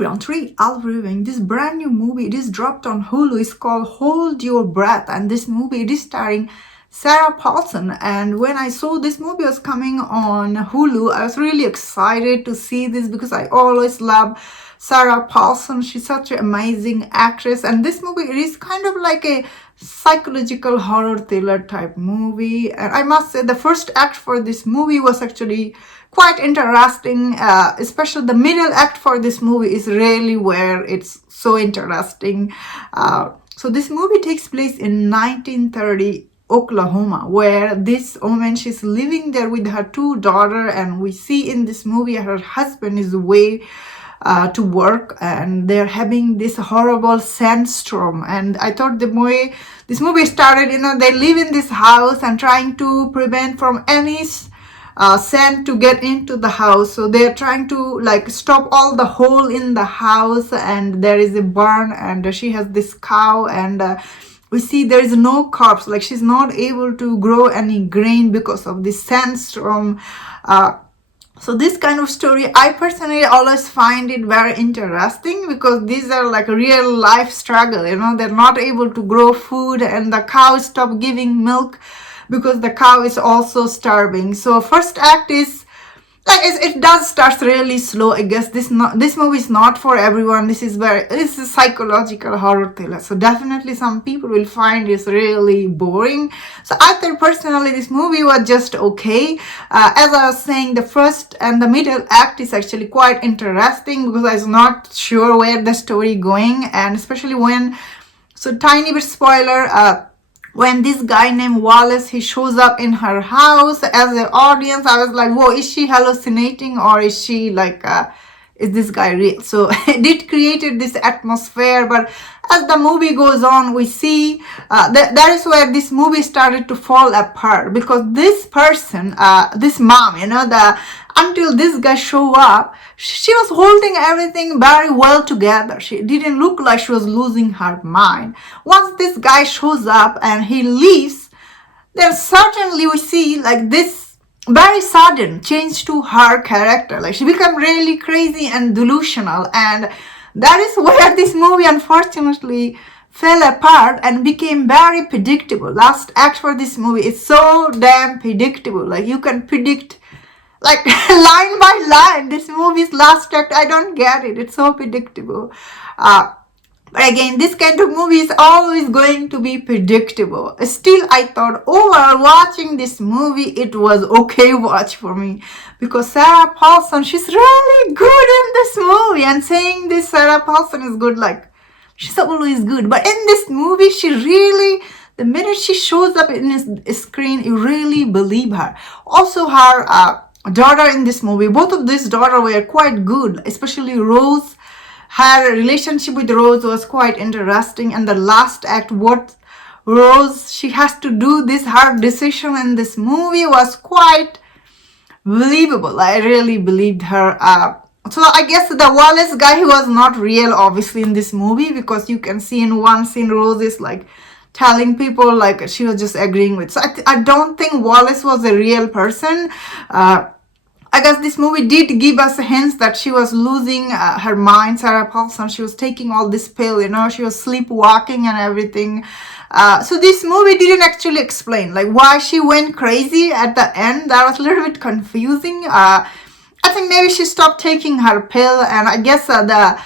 everyone, today I'll be reviewing this brand new movie. It is dropped on Hulu. It's called Hold Your Breath, and this movie, it is starring Sarah Paulson. And when I saw this movie was coming on Hulu, I was really excited to see this because I always love Sarah Paulson. She's such an amazing actress, and this movie, it is kind of like a psychological horror thriller type movie. And I must say the first act for this movie was actually quite interesting, especially the middle act for this movie is really where it's so interesting. So this movie takes place in 1930 Oklahoma, where this woman, she's living there with her two daughters, and we see in this movie her husband is away to work, and they're having this horrible sandstorm. And I thought the way this movie started, they live in this house and trying to prevent from any sand to get into the house. So they're trying to stop all the hole in the house, and there is a barn, and she has this cow, and we see there is no crops, she's not able to grow any grain because of this sandstorm. So this kind of story, I personally always find it very interesting because these are like a real life struggle, they're not able to grow food, and the cow stop giving milk because the cow is also starving. So first act is it does start really slow. I guess this movie is not for everyone. This is a psychological horror thriller, so definitely some people will find this really boring. So I thought personally this movie was just okay. As I was saying, the first and the middle act is actually quite interesting because I was not sure where the story going, and especially tiny bit spoiler, when this guy named Wallace, he shows up in her house as an audience, I was like, whoa, is she hallucinating, or is she is this guy real? So it did created this atmosphere, but as the movie goes on, we see that is where this movie started to fall apart, because this person, this mom, until this guy show up, she was holding everything very well together. She didn't look like she was losing her mind. Once this guy shows up and he leaves, then certainly we see this very sudden change to her character. She became really crazy and delusional, and that is where this movie unfortunately fell apart and became very predictable. Last act for this movie is so damn predictable. You can predict line by line this movie's last act. I don't get it. It's so predictable. But again, this kind of movie is always going to be predictable. Still, I thought overall watching this movie, it was okay watch for me, because Sarah Paulson, she's really good in this movie, and saying this Sarah Paulson is good, she's always good. But in this movie, she really, the minute she shows up in this screen, you really believe her. Also, her daughter in this movie, both of these daughters were quite good, especially Rose. Her relationship with Rose was quite interesting, and the last act, what Rose, she has to do this hard decision in this movie, was quite believable. I really believed her. So I guess the Wallace guy, he was not real obviously in this movie, because you can see in one scene Rose is telling people she was just agreeing with. So I don't think Wallace was a real person. I guess this movie did give us hints that she was losing her mind. Sarah Paulson, she was taking all this pill, she was sleepwalking and everything. So this movie didn't actually explain why she went crazy at the end. That was a little bit confusing. I think maybe she stopped taking her pill, and I guess the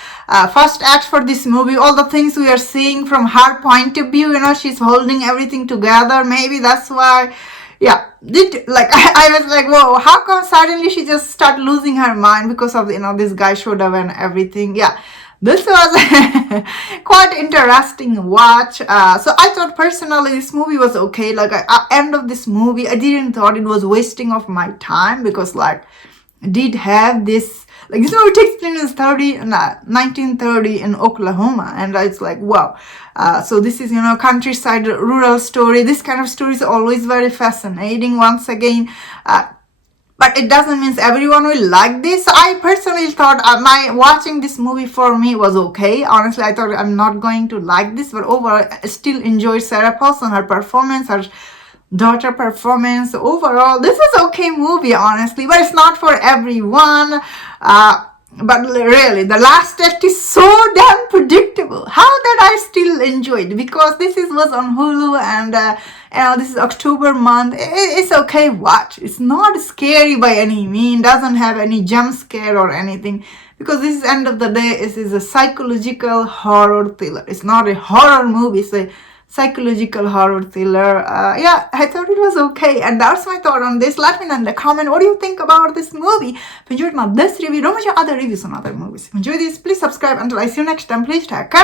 first act for this movie, all the things we are seeing from her point of view, she's holding everything together. Maybe that's why, yeah, I was like, whoa, how come suddenly she just started losing her mind because of, this guy showed up and everything. Yeah, this was quite interesting watch. So I thought personally this movie was okay. At end of this movie, I didn't thought it was wasting of my time, because did have this, this movie takes place in 1930 in Oklahoma, and it's wow. So this is, countryside, rural story. This kind of story is always very fascinating, once again. But it doesn't mean everyone will like this. I personally thought watching this movie for me was okay. Honestly, I thought I'm not going to like this, but overall, I still enjoyed Sarah Paulson, her performance, her daughter performance. Overall, this is okay movie, honestly, but it's not for everyone. But really, the last act is so damn predictable. How that I still enjoyed, because this was on Hulu, and this is October month. It's okay watch. It's not scary by any mean. Doesn't have any jump scare or anything, because this is end of the day is a psychological horror thriller. It's not a horror movie. It's a psychological horror thriller. Yeah, I thought it was okay, and that's my thought on this. Let me know in the comment what do you think about this movie. If you enjoyed this review, don't watch your other reviews on other movies. If you enjoyed this, please subscribe. Until I see you next time, please take care.